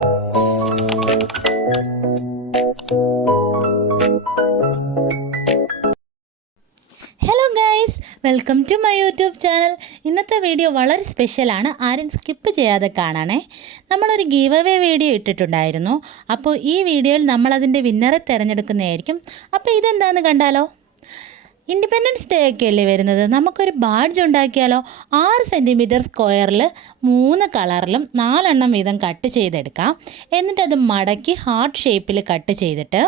Hello guys, welcome to my YouTube channel. ഇന്നത്തെ video വളരെ സ്പെഷ്യലാണ്, ആരും സ്കിപ്പ് ചെയ്യാതെ കാണണേ. നമ്മളൊരു ഗീവ് അവേ വീഡിയോ ഇട്ടിട്ടുണ്ടായിരുന്നു. അപ്പോൾ ഈ വീഡിയോയിൽ നമ്മളതിൻ്റെ വിന്നറെ തിരഞ്ഞെടുക്കുന്നതായിരിക്കും. അപ്പോൾ ഇതെന്താണെന്ന് കണ്ടാലോ? ഇൻഡിപെൻഡൻസ് ഡേ ഒക്കെ അല്ലേ വരുന്നത്, നമുക്കൊരു ബാഡ്ജ് ഉണ്ടാക്കിയാലോ? 6 സെൻറ്റിമീറ്റർ സ്ക്വയറിൽ 3 കളറിലും 4 എണ്ണം വീതം കട്ട് ചെയ്തെടുക്കാം. എന്നിട്ടത് മടക്കി ഹാർട്ട് ഷേപ്പിൽ കട്ട് ചെയ്തിട്ട്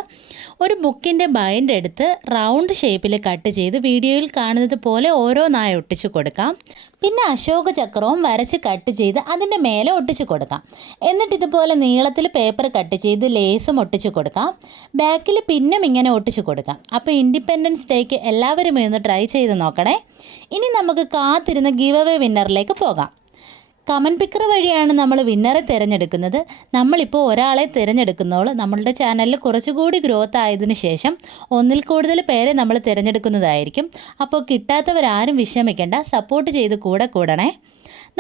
ഒരു ബുക്കിൻ്റെ ബൈൻഡ് എടുത്ത് റൗണ്ട് ഷേപ്പിൽ കട്ട് ചെയ്ത് വീഡിയോയിൽ കാണുന്നത് പോലെ ഓരോന്നായി ഒട്ടിച്ചു കൊടുക്കാം. പിന്നെ അശോക ചക്രവും വരച്ച് കട്ട് ചെയ്ത് അതിൻ്റെ മേലെ ഒട്ടിച്ചു കൊടുക്കാം. എന്നിട്ട് ഇതുപോലെ നീളത്തിൽ പേപ്പർ കട്ട് ചെയ്ത് ലേസും ഒട്ടിച്ചു കൊടുക്കാം. ബാക്കിൽ പിന്നും ഇങ്ങനെ ഒട്ടിച്ചു കൊടുക്കാം. അപ്പോൾ ഇൻഡിപെൻഡൻസ് ഡേക്ക് എല്ലാവരും ഒന്ന് ട്രൈ ചെയ്ത് നോക്കണേ. ഇനി നമുക്ക് കാത്തിരുന്ന ഗീവ് അവേ വിന്നറിലേക്ക് പോകാം. കമൻറ്റ് പിക്കർ വഴിയാണ് നമ്മൾ വിന്നറെ തിരഞ്ഞെടുക്കുന്നത്. നമ്മളിപ്പോൾ ഒരാളെ തിരഞ്ഞെടുക്കുന്നോളൂ. നമ്മളുടെ ചാനലിൽ കുറച്ചുകൂടി ഗ്രോത്ത് ആയതിനു ശേഷം ഒന്നിൽ കൂടുതൽ പേരെ നമ്മൾ തിരഞ്ഞെടുക്കുന്നതായിരിക്കും. അപ്പോൾ കിട്ടാത്തവരാരും വിഷമിക്കേണ്ട, സപ്പോർട്ട് ചെയ്ത് കൂടണേ.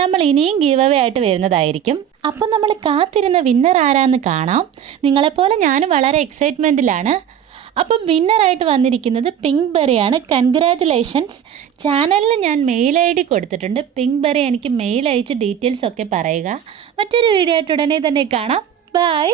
നമ്മൾ ഇനിയും ഗീവ് അവേ ആയിട്ട് വരുന്നതായിരിക്കും. അപ്പോൾ നമ്മൾ കാത്തിരുന്ന വിന്നർ ആരാന്ന് കാണാം. നിങ്ങളെപ്പോലെ ഞാനും വളരെ എക്സൈറ്റ്മെൻറ്റിലാണ്. അപ്പം വിന്നറായിട്ട് വന്നിരിക്കുന്നത് പിങ്ക് ബെറിയാണ്. കൺഗ്രാറ്റുലേഷൻസ്. ചാനലിൽ ഞാൻ മെയിൽ ID കൊടുത്തിട്ടുണ്ട്. പിങ്ക് ബെറി എനിക്ക് മെയിൽ അയച്ച് ഡീറ്റെയിൽസ് ഒക്കെ പറയുക. മറ്റൊരു വീഡിയോ ആയിട്ട് ഉടനെ തന്നെ കാണാം. ബൈ.